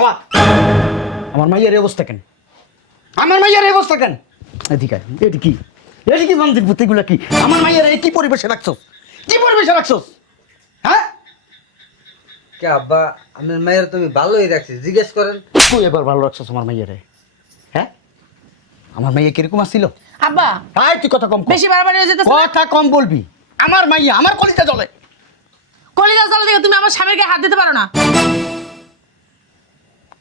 খাওয়া। আমার মাইয়ের এই অবস্থা কেন? আমার মাইয়ের এই অবস্থা কেন? এদিকে আয়। এটি কি বান্দির পুঁতিগুলো কি? আমার মাইয়ের এই কি পরিবেশে রাখছস? কি পরিবেশে রাখছস? হ্যাঁ, কে আব্বা আপনার মায়ের তুমি ভালোই রাখছি, জিজ্ঞেস করেন। তুই এবার ভালো রাখছস আমার মাইয়ের? হ্যাঁ, আমার মাইয়া কিরকম আসছিল? আব্বা আয় তুই কথা কম কর। বেশি বাড়াবাড়ি হয়ে যেতেছে। কথা কম বলবি। আমার মাইয়া আমার কলিজা জ্বলে। কলিজা জ্বালা থেকে তুমি আমার স্বামীর গায়ে হাত দিতে পারো না।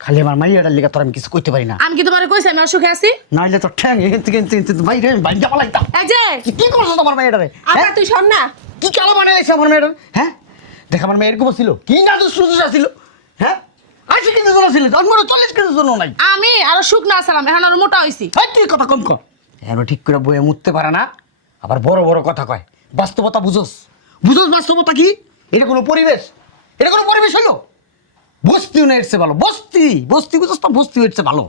খালি আমার মাইয়াটার লেগে তোর আমি কিছু কইতে পারি না। আমি কি তোমার কইছি আমি অসুখে আছি? নাইলে তোর ঠ্যাং এখান থেকে বাইরে বাইরে পালাইতাম। এই যে কি করছো তোমার মেয়েটারে? আব্বা তুই শোন না। কি কালো বানাইছে আমার মেয়েটার? হ্যাঁ, দেখ আমার মেয়ের এরকম ছিল কি না দুষ্ট ছিল। হ্যাঁ, 80 কেজি জন ছিল, জন্ম 40 কেজি জন নাই। আমি আরো সুখ না আসলাম, এখন আরো মোটা হইছি। তুই কথা কম কর। এখন ঠিক করে বইয়ে মুততে পারে না, আবার বড় বড় কথা কয়। বাস্তবতা বুঝোস? বাস্তবতা কি? এটা কোনো পরিবেশ? এটা কোনো পরিবেশ হলো? বস্তিও না এসছে ভালো। বস্তি বুঝোস তো? বস্তি হচ্ছে ভালো।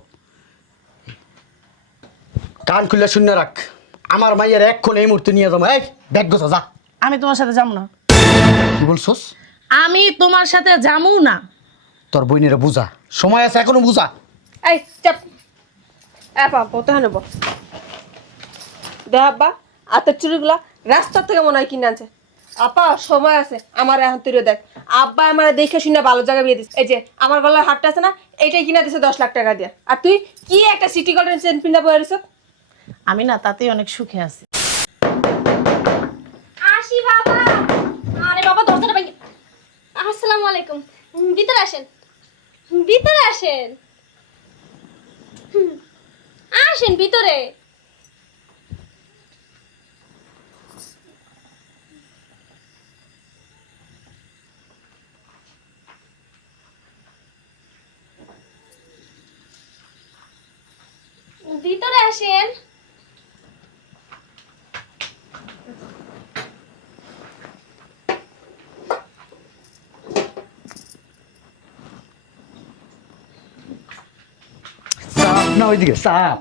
কান খুলে শূন্য রাখ। আমার মাইয়ের এক্ষণ এই মুহূর্তে নিয়ে যাবো। এই ব্যাগ গোছা যা। আমি তোমার সাথে যাবো না। কি বলছস? আমি তোমার সাথে যাবো না। তোর বইনেরা বুঝা, সময় আছে এখনো বুঝা। এই চাপ আপা কত নেব দেখ আব্বা হাতের চুড়িগুলা রাস্তার থেকে মনে হয় কিনে আনছে। আপা সময় আছে, আমার এখন তুই দেখ আব্বা আমার দেখে শুনে ভালো জায়গায় বিয়ে দিচ্ছে। এই যে আমার গলার হারটা আছে না, এইটাই কিনা দিছে 10 লাখ টাকা দিয়ে। আর তুই কি একটা সিটি গোল্ডেন চেন পিন্দা বয়ে রইছ। আমি না তাতেই অনেক সুখে আছি। আসি বাবা। আরে বাবা দরজাটা ভাঙি। আসসালামু আলাইকুম। ভিতরে আসেন, ভিতরে আসেন। আসেন ভিতরে। ভিতরে আসেন। সাপ না ওইদিকে সাপ।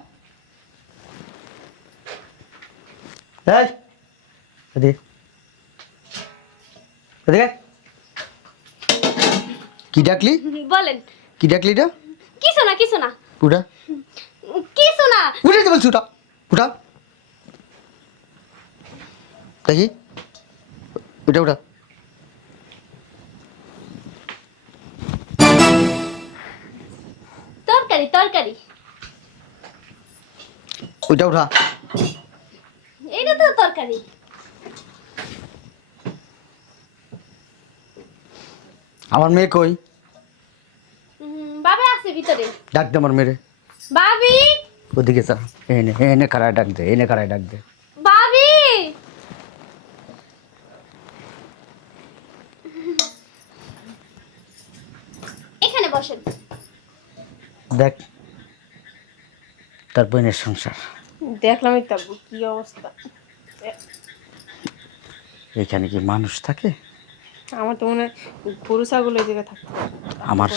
এই এদিকে এদিকে। কি ডাকলি? বলেন। কি ডাকলি? এটা কিছু না কিছু না উঠা। কিছু না। উঠে তো বলছি উঠা। উঠা দেখি। উঠা উঠা। তরকারি তরকারি। ওইটা উঠা। এইটা তো তরকারি। আমার মেয়ে কই? বাবা আছে ভিতরে। ডাক দে আমার মেয়ে। ভাবি ওদিকে যা। এনে এনে কারায় ডাক দে, এনে কারায় ডাক দে। ভাবি এখানে বসেন। দেখ তার বোনের সংসার। দেখলামই তো কি অবস্থা। এখানে কি মানুষ থাকে? আমার তো মনে হয় গরু ছাগল ওই জায়গায় থাকতো। আমার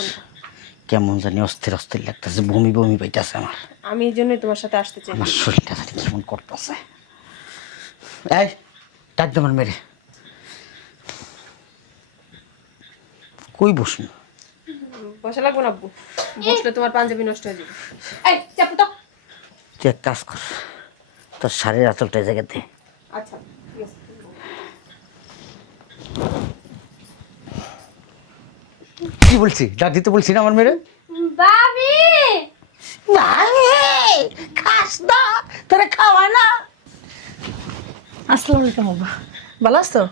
কেমন জানি অস্থির অস্থির লাগতেছে, বমি বমি পাইতেছে আমার। আমি এই জন্যই তোমার সাথে আসতে চাই। আমার শরীরটা জানি কেমন করতেছে। এই ডাক দে আমার মেরে। কই বসুন? বসা লাগবো না আব্বু, বসলে তোমার পাঞ্জাবি নষ্ট হয়ে যাবে। এই চাপ তো। তুই এক কাজ কর, তোর শাড়ির আঁচলটা এই জায়গাতে। আচ্ছা ঠিক আছে। কি বলছি? ডাক দিতে বলছি না আমার মেরে? ভাবি খাস না, তোরা খাওয়ায় না। আসসালামু আলাইকুম আব্বা, ভালো আছো?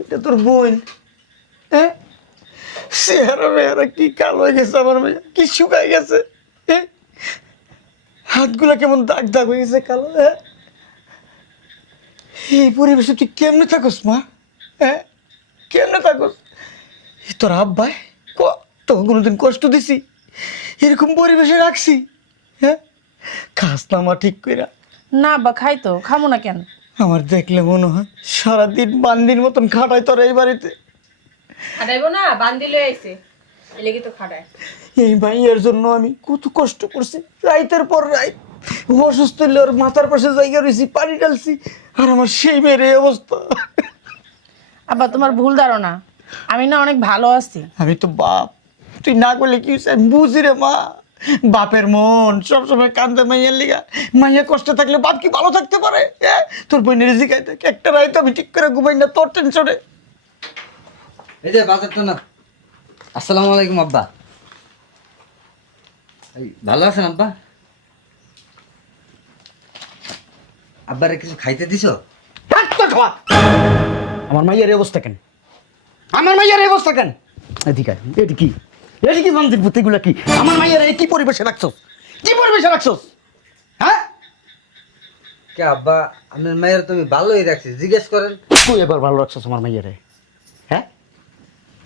এটা তোর বোন? হ্যাঁ, চেহারা মেহারা কি কালো হয়ে গেছে আমার মেয়ে, কি শুকাই গেছে। হাতগুলা কেমন দাগ দাগ হয়ে গেছে কালো। হ্যাঁ, এই পরিবেশে তুই কেমনে থাকস মা? হ্যাঁ, কেমনে থাকস? তোর আব্বাই তোকে কোনোদিন কষ্ট দিছি? এরকম পরিবেশে রাখছি? হ্যাঁ, খাস না মা ঠিক কইরা? না আব্বা খাই তো, খাবো না কেন? আমার দেখলে মনে হয় সারাদিন বান্দির মতন খাটায় তোর এই বাড়িতে। খাটাইবো না, বান্দি লয়ে আইছে এলেগে তো খাটায়। এই ভাইয়ের জন্য আমি কত কষ্ট করছি, রাইতের পর রাইত অসুস্থ হলে ওর মাথার পাশে জায়গা রয়েছি, পানি ঢালছি, আর আমার সেই মেয়ের এই অবস্থা। আব্বা তোমার ভুল ধারণা, আমি না অনেক ভালো আছি। আমি তো বাপ, তুই না করলে কি হয়েছে আমি বুঝি রে মা। বাপের মন সবসময় কান্দে মাইয়ার লিগা। মাইয়া কষ্টে থাকলে বাপ কি ভালো থাকতে পারে? তোর বোনের জিগাই থাকে একটা রাইতো আমি ঠিক করে ঘুমাই না তোর টেনশনে। এই যে বাজারটা না। আসসালামু আলাইকুম আব্বা। এই ভালো আছেন আব্বা? আব্বারে কিছু খাইতে দিছো? আমার মাইয়ার এই অবস্থা কেন? আমার মাইয়ার এই অবস্থা কেন? এদিকে আয়, এটি কি? এটি কি বান্দির পুঁতিগুলো কি? আমার মাইয়ার এই কি পরিবেশে রাখছস? কি পরিবেশে রাখছস? হ্যাঁ? কে আব্বা, আপনার মায়ের তুমি ভালোই রাখছি, জিজ্ঞেস করেন। তুই এবার ভালো রাখছস আমার মাইয়ারে? হ্যাঁ?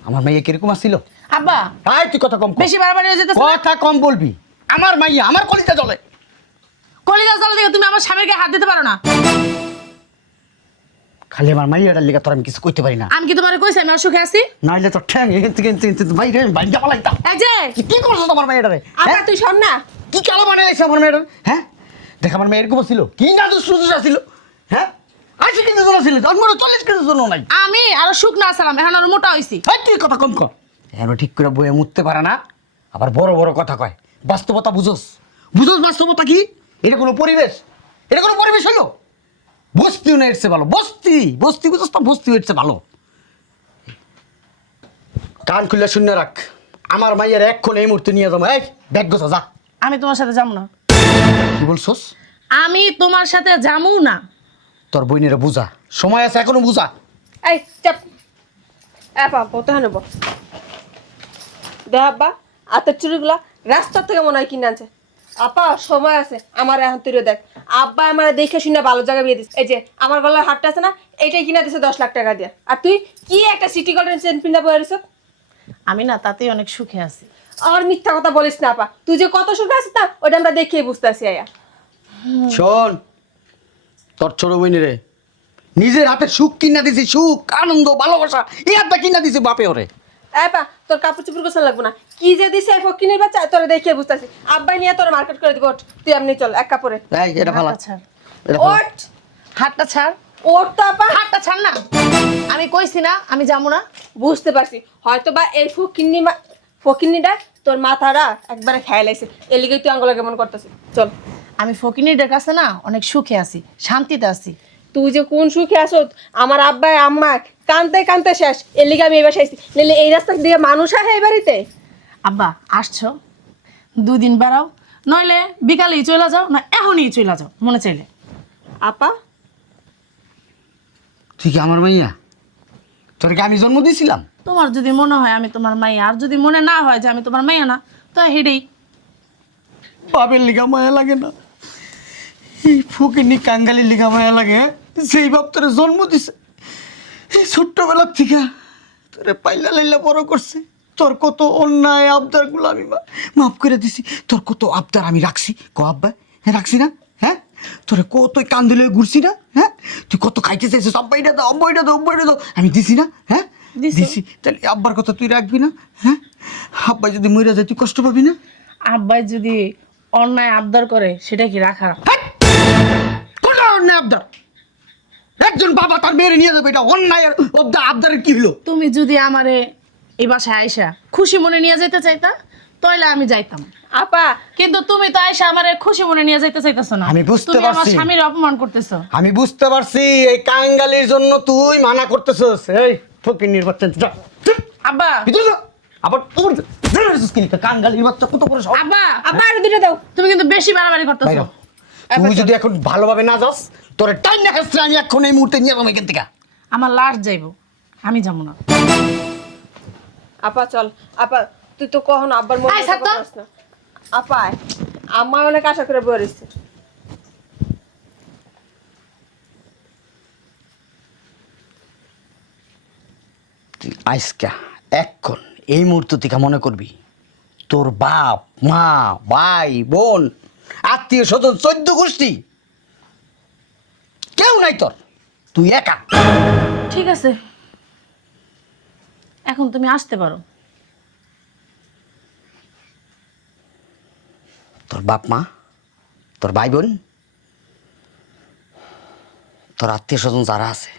আমার মাইয়া কিরকম আসছিল? আব্বা আয় তুই কথা কম কর। বেশি বাড়াবাড়ি হয়ে যেতেছে না? কথা কম বলবি। আমার মাইয়া আমার কলিজা জ্বলে। কলিজা জ্বালা দেখে তুমি আমার স্বামীর গায়ে হাত দিতে পারো না। খালি আমার মাইয়াটার লিগা তোর আমি কিছু কইতে পারি না। আমি কি তোমার কইছি আমি অসুখে আছি? নাইলে তোর ঠ্যাং বাইরে বাইরে পালাইতাম। এই যে কি করছো তোমার মেয়েটারে? আপা তুই শোন না। কি কালো বানাইছে আমার মেয়েটার? হ্যাঁ দেখ আমার মেয়ে এরকম ছিল কি না দুষ্ট ছিল। হ্যাঁ 80 কেজি জন ছিল জন্ম 40 কেজি জন নাই। আমি আরো শুকনা আসলাম, এখন আরো মোটা হইছি। হ্যাঁ তুই কথা কম কর। এখন ঠিক করে বইয়ে মুততে পারে না, আবার বড় বড় কথা কয়। বাস্তবতা বুঝোস? বুঝোস বাস্তবতা কি? এটা কোনো পরিবেশ? এটা কোনো পরিবেশ হলো? বস্তিও না এসছে ভালো। বস্তি বস্তি বুঝোস তো? বস্তি হচ্ছে ভালো। কান খুলে শূন্য রাখ। আমার মাইয়ের এক্ষণ এই মুহূর্তে নিয়ে যাবো। এই ব্যাগ গোছা যা। আমি তোমার সাথে যাবো না। কি বলছস? আমি তোমার সাথে যাবো না। তোর বইনেরা বুঝা, সময় আছে এখনো বুঝা। এই চাপ। আপা কত নেব? দেখ আব্বা হাতের চুড়িগুলা রাস্তার থেকে মনে হয় কিনে আনছে। আপা সময় আছে, আমার এখন তুইও দেখ। আব্বা আমার দেখে শুনে ভালো জায়গায় বিয়ে দিস। এই যে আমার গলার হারটা আছে না, এইটাই কিনা দিছে 10 লাখ টাকা দিয়ে। আর তুই কি একটা সিটি গোল্ডেন চেন পিন্দা বয়ে রইছ? আমি না তাতেই অনেক সুখে আছি। আর মিথ্যা কথা বলিস না আপা, তুই যে কত সুখে আছিস না ওটা আমরা দেখেই বুঝতে আছি। আয়া শোন, তোর ছোট বইনেরে নিজের হাতে সুখ কিনা দিছি, সুখ আনন্দ ভালোবাসা এই হাতটা কিনা দিছি বাপে ওরে। আপা তোর কাপড় চোপড় গোছা লাগবো না, কি যে দিছে ফকিনের বাচ্চা তোরা দেখে বুঝতে আছি। আব্বাই নিয়ে তোর মার্কেট করে দিব। ওঠ, তুই এমনি চল এক কাপড়ে। এই এটা ফালা, হাতটা ছাড়, এটা ফালা। ওঠ হাতটা ছাড়, ওঠ তো আপা। হাতটা ছাড় না। আমি কইছি না আমি যাবো না। বুঝতে পারছি হয়তো বা এই ফকিন্নিটা তোর মাথাটা একবারে খেয়াল আছে, এর লিগেই তুই আঙ্গুলা কেমন করতেছিস। চল আমি ফকিনীদের কাছে না অনেক সুখে আছি, শান্তিতে আছি। তুই যে কোন সুখে আসো, আমার আব্বাই আম্মা কানতে কানতে শেষ, এর লিগে আমি এই বাসায় আসছি। নাহলে এই রাস্তা দিয়ে মানুষ আসে এই বাড়িতে? আব্বা আসছো, 2 দিন বেড়াও, নইলে বিকালেই চলে যাও, না এখনই চলে যাও মনে চাইলে। আপা তুই কি আমার মাইয়া? তোর কি আমি জন্ম দিয়েছিলাম? তোমার যদি মনে হয় আমি তোমার মাইয়া, আর যদি মনে না হয় যে আমি তোমার মাইয়া না, তো হেডেই। বাপের লিগা মায়া লাগে না? এই ফকিনি কাঙ্গালির লিগা মায়া লাগে? সেই বাপ তোরে জন্ম দিছে, এই ছোট্টবেলার থেকে তোরে পাইলা লাইলা বড় করছে। তোর কত অন্যায় আবদার গুলো আমি মাফ করে দিছি। তোর কত আবদার আমি রাখছি, ক আব্বা? হ্যাঁ রাখছি না? হ্যাঁ তোরে কত কান্দিলে ঘুরছি না? হ্যাঁ তুই কত খাইতে চাইছিস, আব্বাইটা দাও আব্বাইটা দাও আব্বাইটা দাও, আমি দিছি না? হ্যাঁ দিছো। দিছি। তাহলে আব্বার কথা তুই রাখবি না? হ্যাঁ আব্বাই যদি মইরা যায় তুই কষ্ট পাবি না? আব্বাই যদি অন্যায় আবদার করে সেটা কি রাখা? কোনটা অন্যায় আবদার? একজন বাবা তার মেয়েরে নিয়ে যাবে, এটা অন্যায় আবদারের কি হলো? তুমি যদি আমারে এই বাসায় আইসা খুশি মনে নিয়ে যেতে চাইতা তাহলে আমি যাইতাম, আপা কিন্তু তুমি তো আইসা আমারে খুশি মনে নিয়ে যাইতে চাইতেছো না। আমি বুঝতে তুমি আমার পারছি। স্বামীর অপমান করতেছো। আমি বুঝতে পারছি এই কাঙ্গালির জন্য তুই মানা করতেছস। এই ফকিন্নির বাচ্চা যা চুপ, আব্বা ভিতরে যা। আবার তোর কাঙ্গালির বাচ্চা কত করে সব। আব্বা আপা আর দুটো দাও। তুমি কিন্তু বেশি বাড়াবাড়ি করতেছো। বাইরে হ। তুই যদি এখন ভালোভাবে না যাস তোর টাইম না হাসছে আমি এখন এই মুহূর্তে নিয়ে যাবো এখান থেকে। আমার লাশ যাইবো, আমি যাবো না। আপা চল। আপা তুই তো কখন আব্বার মনে আয়, ছাড় তো। না। আপা আম্মা অনেক আশা করে বয়ে রইছে। তুই আজকা এখন এই মুহূর্ত থেকে মনে করবি তোর বাপ মা ভাই বোন আত্মীয় স্বজন 14 গোষ্ঠী কেউ নাই তোর, তুই একা। ঠিক আছে, এখন তুমি আসতে পারো। তোর বাপ মা তোর ভাই বোন তোর আত্মীয় স্বজন যারা আছে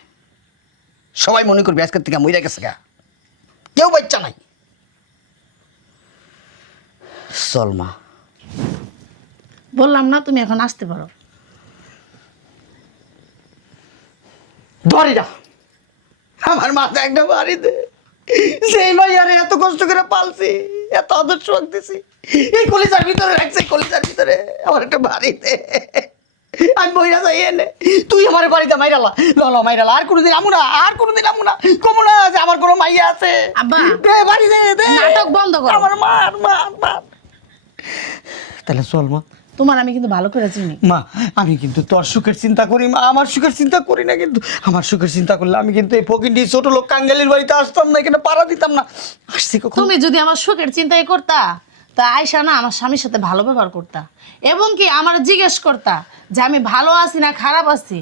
সবাই মনে করবি আজকের থেকে মইরা গেছে গা। কেউ বাচ্চা নাই। চল মা। বললাম না তুমি এখন আসতে পারো। ধরি না, আমার মাথা একটা বাড়ি দে। সেই মাইয়ারে এত কষ্ট করে পালছি, এত আদর্শ দিছি, এই কলিজার ভিতরে রাখছে, কলিজার ভিতরে আমার একটা বাড়ি দে। আমি বইরা যাই এনে, তুই আমার বাড়িতে মাইরালা, ল মাইরালা, আর কোনোদিন আমু না, আর কোনোদিন আমু না, কমু না যে আমার কোনো মাইয়া আছে। আব্বা, দে বাড়ি দে, দে নাটক বন্ধ করো। আমার মার মার মার। তাহলে চল মা। তোমার আমি কিন্তু ভালো করে চিনি। মা আমি কিন্তু তোর সুখের চিন্তা করি মা, আমার সুখের চিন্তা করি না। কিন্তু আমার সুখের চিন্তা করলে আমি কিন্তু এই ফকিন্ডি ছোট লোক কাঙ্গালির বাড়িতে আসতাম না, এখানে পাড়া দিতাম না। আসছি কখন? তুমি যদি আমার সুখের চিন্তাই করতা, তা আয়সা না আমার স্বামীর সাথে ভালো ব্যবহার করতা, এবং কি আমার জিজ্ঞেস করতা যে আমি ভালো আছি না খারাপ আছি,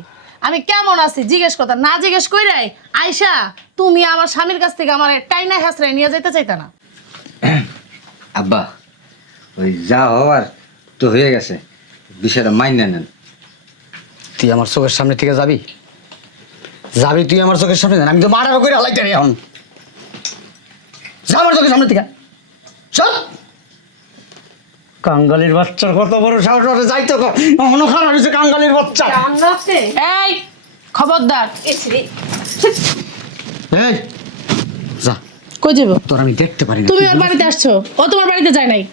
আমি কেমন আছি জিজ্ঞেস করতা। না জিজ্ঞেস কইরাই আয়সা তুমি আমার স্বামীর কাছ থেকে আমার টাইনা হাসরাই নিয়ে যেতে চাইতা না। আব্বা ওই যা হওয়ার তো হয়ে গেছে, বিষয়টা মাইনে নেন। তুই আমার চোখের সামনে থেকে যাবি, যাবি তুই আমার চোখের সামনে? আমি তো মারার করে হালাই জানি এখন। যা আমার চোখের সামনে থেকে, চল। কাঙ্গালির বাচ্চার কত বড় সাহস আছে, যাই তো মনে খারাপ হয়েছে কাঙ্গালির বাচ্চা। এই খবরদার, এই যা, কই যাবো? তোর আমি দেখতে পারি না। তুমি ওর বাড়িতে আসছো, ও তোমার বাড়িতে যায় নাই।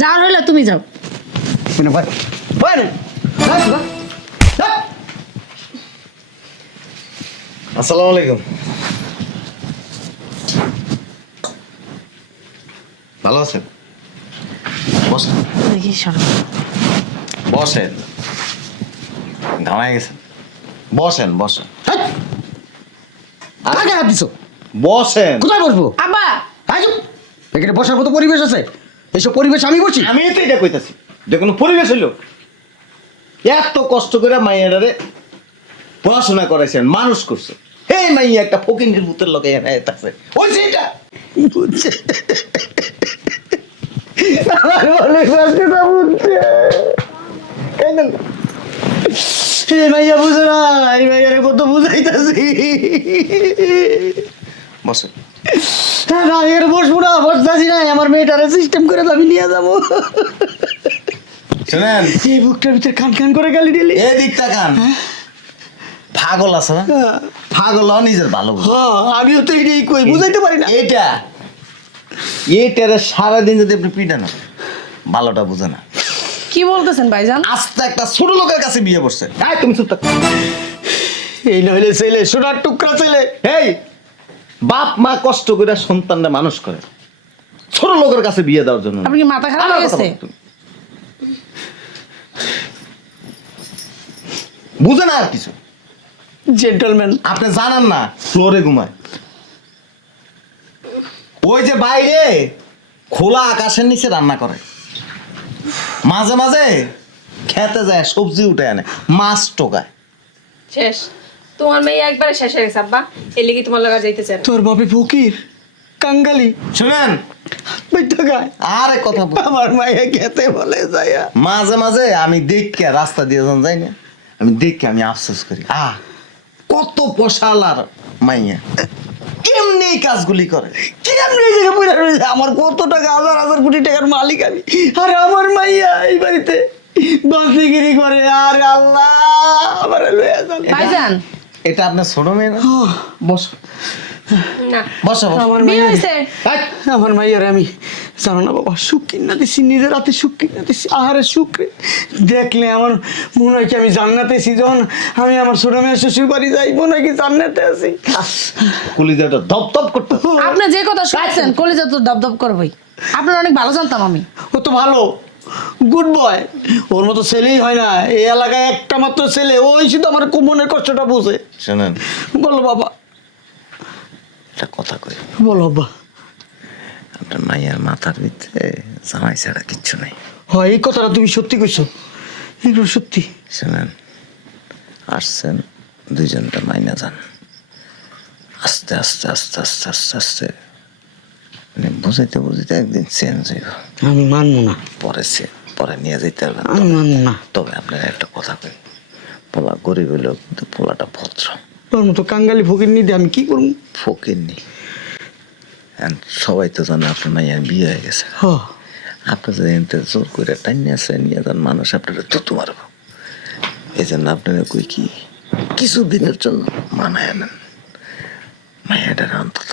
যাওয়ার হইলে তুমি যাও। শুনে ভাই, ভাই রে, ভাই, ভাই, ভাই। আসসালামু আলাইকুম। ভালো আছেন? বসেন দেখি সরো। বসেন, ঘামায় গেছেন। বসেন বসেন হেই! কাকে হাত দিছো? বসেন। কোথায় বসবো? আব্বা, আয় চুপ। এখানে বসার মতো পরিবেশ আছে? এইসব পরিবেশ আমি বসি? আমি তো এটা কইতাছি, যে কোনো পরিবেশ হইলো। এত কষ্ট করে মাইয়াটারে পড়াশোনা করাইছেন, মানুষ করছে, হে মাইয়া একটা ফকিন্ডির ভূতের লোকে এনে থাকছে। ওই সেটা বুঝছে, আমার মনে কষ্ট না বুঝছে। এই মাইয়া বুঝে না, এই মাইয়ারে কত বুঝাইতাছি। বসেন। না এর বসবো না, বসতাছি না, আমার মেয়েটারে সিস্টেম করে আমি নিয়ে যাবো। শুনেন, এই বুকটার ভিতরে খান খান করে গালি দিলি। এদিক তাকান। পাগল আছে না, পাগল নিজের ভালো বুঝে। হ্যাঁ, আমিও তো এটাই কই, বুঝাইতে পারি না। এইটারে সারাদিন যদি আপনি পিটান, ভালোটা বুঝে না। কি বলতেছেন ভাইজান? আস্তে একটা ছোট লোকের কাছে বিয়ে করছে। তাই তুমি চুপ থাক। এই নইলে ছেলে, সোনার টুকরা ছেলে। এই বাপ মা কষ্ট করে সন্তানরা মানুষ করে, ছোট লোকের কাছে বিয়ে দেওয়ার জন্য না। আপনি কি মাথা খারাপ আমার হয়ে কথা গেছে? বলো তুমি। বুঝে না আর কিছু। জেন্টলম্যান। আপনি জানান না ফ্লোরে ঘুমায়। ওই যে বাইরে খোলা আকাশের নিচে রান্না করে, মাঝে মাঝে খেতে যায়, সবজি উঠে আনে, মাছ টোকায়। শেষ, তোমার মেয়ে একবারে শেষ হয়ে গেছে আব্বা, এর লিগে তোমার লাগা যাইতে চায় না। তোর বাপে ফকির, কাঙ্গালি, শুনেন, বৈঠা গায়। আরে কথা বল। আমার মায়ে খেতে বলে যায়। মাঝে মাঝে আমি দেখে রাস্তা দিয়ে যখন যাই না, আমি দেখে আমি আফসোস করি, কত পশালার মাইয়া কেমনি এই কাজগুলি করে। কেমনে এই জায়গায় পড়ে রয়েছে? আমার কত টাকা, হাজার হাজার কোটি টাকার মালিক আমি, আর আমার মাইয়া এই বাড়িতে বাসিগিরি করে। আর আল্লাহ আমার লয়ে যান। ভাইজান, এটা আপনার ছোট মেয়ে না? বসো না, বসো বসো। আমার বিয়ে মাইয়া, হয়েছে? আমার মাইয়ারে আমি জানো না বাবা, সুখ কিনা দিছি, নিজের হাতে সুখ কিনা দিছি। আহারে সুখ রে, দেখলে আমার মনে হয় কি আমি জান্নাতে আছি। যখন আমি আমার ছোট মেয়ের শ্বশুর বাড়ি যাই, মনে হয় কি জান্নাতে আছি। কলিজাটা ধপ ধপ করতে। আপনি যে কথা শুনছেন কলিজা তো দপদপ করবই। আপনার অনেক ভালো জানতাম আমি। ও তো ভালো, গুড বয়, ওর মতো ছেলেই হয় না এই এলাকায়, একটা মাত্র ছেলে, ওই শুধু আমার মনের কষ্টটা বুঝে। শোনেন, বলো বাবা। একটা কথা কই, বলো বাবা। আপনার মাইয়ার মাথার ভিতরে জামাই ছাড়া কিচ্ছু নাই। হয়, এই কথাটা তুমি সত্যি কইছো, এগুলো সত্যি। শোনেন, আসছেন দুইজনটা মাইনা যান, আস্তে আস্তে আস্তে আস্তে আস্তে আস্তে মানে বুঝাইতে বুঝাইতে একদিন চেঞ্জ হইব। আমি মানবো না, পরে নিয়ে যেতে পারবেন। আমি মানবো না। তবে আপনার একটা কথা কই, পোলা গরিব হইলেও কিন্তু পোলাটা ভদ্র। তোর মতো কাঙ্গালি ফকির নিতে আমি কি করবো? ফকির নি And সবাই তো জানে আপনার মাইয়ার বিয়ে হয়ে গেছে আপনি যদি এনতে জোর করে টাইনে আসে নিয়ে যান মানুষ আপনারা থুতু মারব এই জন্য আপনারা কই কি কিছুদিনের জন্য মানায় নেন মাইয়াটার অন্তত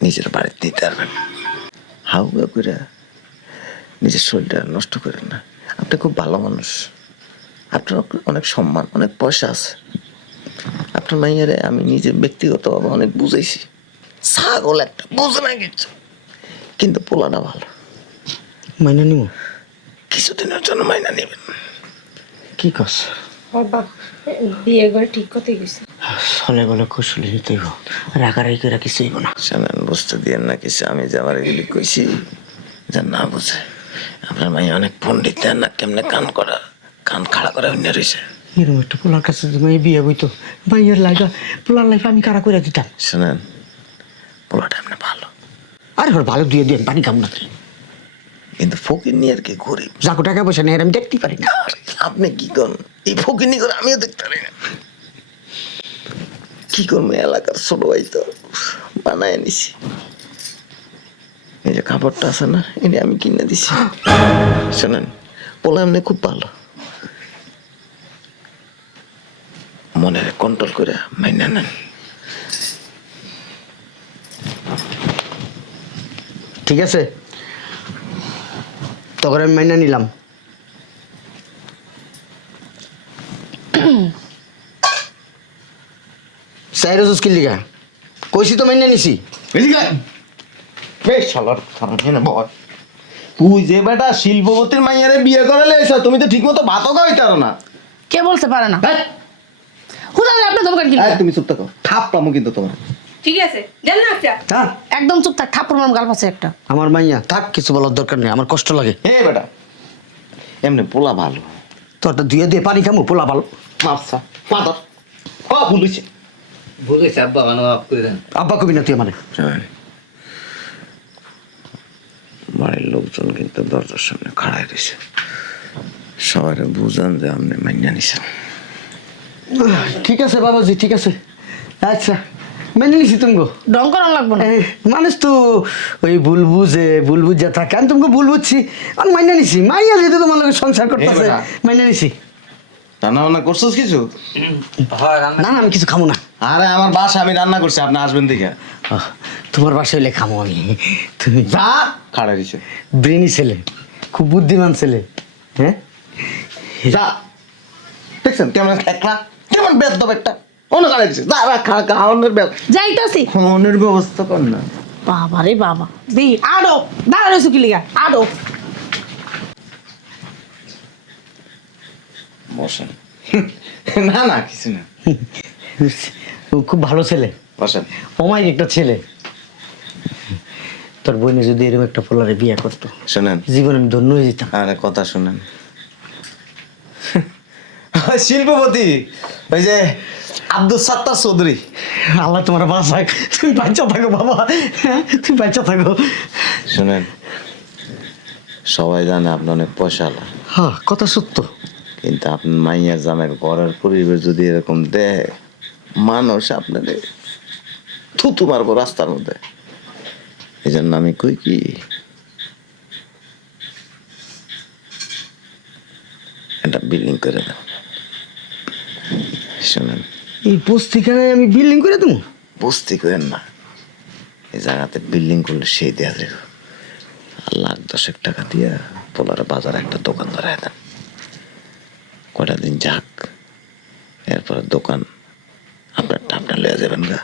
নিজের বাড়িতে দিতে পারবেন হাউয়া করে নিজের শরীরটা নষ্ট করেন না আপনি খুব ভালো মানুষ আপনার অনেক সম্মান অনেক পয়সা আছে আপনার মাইয়ারে আমি নিজে ব্যক্তিগতভাবে অনেক বুঝাইছি ছাগল একটা বুঝে না কিছু কিন্তু পোলাটা ভালো মাইনা নিব কিছুদিনের জন্য মাইনা নেবেন কি কস বাবা বিয়ে করে ঠিক করতে গেছি চলে গেলে কুশলি নিতেই রাগারাগি করে কিছু হইব না শোনেন বুঝতে দিয়েন না কিছু আমি যে আমার এগুলি কইছি যা না বুঝে আপনার মাইয়া অনেক পণ্ডিত দেন না কেমনে কান খাড়া করে অন্য রয়েছে এরকম একটা পোলার কাছে তুমি বিয়ে বইতো ভাইয়ের লাগা পোলার লাইফ আমি কারা করে দিতাম শোনেন পোলাটা এমনি ভালো আরে ওর ভালো দিয়ে দিয়ে পানি খাম না কিন্তু ফকির নিয়ে আর কি গরিব যাকো টাকা পয়সা নেই আমি দেখতেই পারি না আপনি কি করেন এই ফকিনি করে আমিও দেখতে পারি না কি করবো এলাকার ছোট ভাই তো বানায় নিছি এই যে কাপড়টা আছে না এটা আমি কিনে দিছি শোনেন পোলা এমনি খুব ভালো মনে কন্ট্রোল করে মাইনা নেন ঠিক আছে তখন আমি মাইনা নিলাম সাইরো জুসকির লিগা কইছি তো মাইনা নিছি তুই যে বেটা শিল্পবতীর মাইয়ারে বিয়ে করে লেছ তুমি তো ঠিক মতো ভাতও খাইতারো না কে বলতে পারে না হুদালে আপনি দোকান কিনবেন তুমি চুপ থাকো থাপ পামো কিন্তু তোমার ঠিক আছে দেন না একটা থাক একদম চুপ থাক থাপ্পড় মারম গাল পাশে একটা আমার মাইয়া থাক কিছু বলার দরকার নেই আমার কষ্ট লাগে হে বেটা এমনি পোলা ভালো তোরটা ধুয়ে দিয়ে পানি খামো পোলা ভালো আচ্ছা মাদর ও ভুলিছে বুঝেছি আব্বা মানে মাফ করে দেন আব্বা কবি না তুই মানে বাড়ির লোকজন কিন্তু দরজার সামনে খাড়াই রয়েছে সবাই বুঝান যে আপনি মাইনা নিছেন ঠিক আছে বাবাজি ঠিক আছে আচ্ছা মেনে নিছি তুমি গো ঢং করানো লাগবো না মানুষ তো ওই ভুল বুঝে থাকে আমি তোমাকে ভুল বুঝছি আমি মাইনা নিছি মাইয়া যেহেতু তোমার লগে সংসার করতেছে বেটা। মাইনা নিছি রান্না বান্না করছোস কিছু হয় রান্না না না আমি কিছু খামো না আরে আমার বাসা আমি রান্না করছি আপনি আসবেন দেখে আহ, তোমার বাসায় হইলে খামো আমি তুমি যা খাড়াই রয়েছে ব্রেনি ছেলে খুব বুদ্ধিমান ছেলে হ্যাঁ যা দেখছেন কেমন একলা কেমন বেদ দেব একটা অন্য খাড়াই দিছে যা খাওয়ানোর যাইতাছি খাওয়ানোর ব্যবস্থা কর না বাবা রে বাবা দি আডো দাঁড়া রয়েছে কি লিগা আডো বসেন না না কিছু না ও খুব ভালো ছেলে বসেন অমায়িক একটা ছেলে তোর বোনে যদি এরকম একটা পোলারে বিয়ে করতো শোনেন জীবনে আমি ধন্য হয়ে যেতাম আরে কথা শুনেন শিল্পপতি ওই যে আব্দুল সাত্তার চৌধুরী আল্লাহ তোমার বাসায় তুমি বাচ্চা থাকো বাবা হ্যাঁ, তুমি বাচ্চা থাকো শুনেন সবাই জানে আপনি অনেক পয়সাওয়ালা হ্যাঁ কথা সত্য কিন্তু আপনার মাইয়ার জামের ঘরের পরিবেশ যদি এরকম দেয় মানুষ আপনাদের থুতু মারবো রাস্তার মধ্যে এই জন্য আমি কই কি একটা বিল্ডিং করে দেন শোনেন এই বস্তিখানে আমি বিল্ডিং করে দেবো বস্তি করেন না এই জায়গাতে বিল্ডিং করলে সেই দেয়া যাবে আর $1,10,000 দিয়ে পোলার বাজারে একটা দোকান ধরায় দেন কয়টা দিন যাক এরপরে দোকান আপনার লয়ে যাবেন গা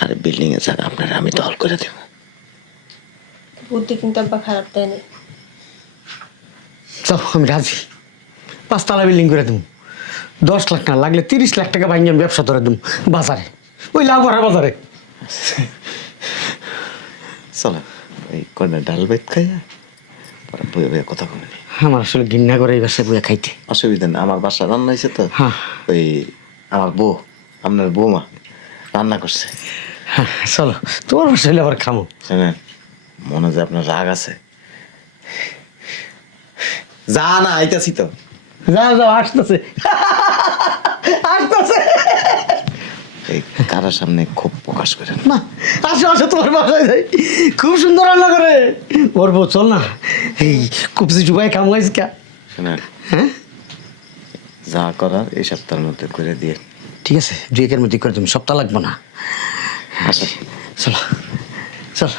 আর বিল্ডিং এর জায়গা আপনার আমি দখল করে দেব বুদ্ধি কিন্তু আব্বা খারাপ দেয়নি চল আমি রাজি 5 তলা বিল্ডিং করে দেবো 10 লাখ না লাগলে 30 লাখ টাকা ভাঙিয়ে আমি ব্যবসা ধরে দেবো বাজারে ওই লাভ করার বাজারে চলো এই কয়টা ডাল বাইত খাইয়া পরে বয়ে বয়ে কথা বলে নি আমার আসলে ঘৃণা করে এই বাসায় বইয়া খাইতে অসুবিধা নেই আমার বাসা রান্না হয়েছে তো হ্যাঁ। ওই আমার বউ আপনার বৌমা রান্না করছে হ্যাঁ চলো তোমার বাসায় হলে আবার খামো শুনেন মনে হয় যে আপনার রাগ আছে যা না আইতাছি তো যাও যাও আসতেছে আসতেছে এই কারার সামনে খুব প্রকাশ করেন না আসো আসো তোমার বাসায় যাই, খুব সুন্দর রান্না করে। ওর বউ চল না, এই কুপসি চুপাই কামাইস কা। শোনেন হ্যাঁ যা করার এই সপ্তাহের মধ্যে করে দিয়ে ঠিক আছে, 2 একের মধ্যে করে তুমি, সপ্তাহ লাগবে না। আসেন। চলো চল।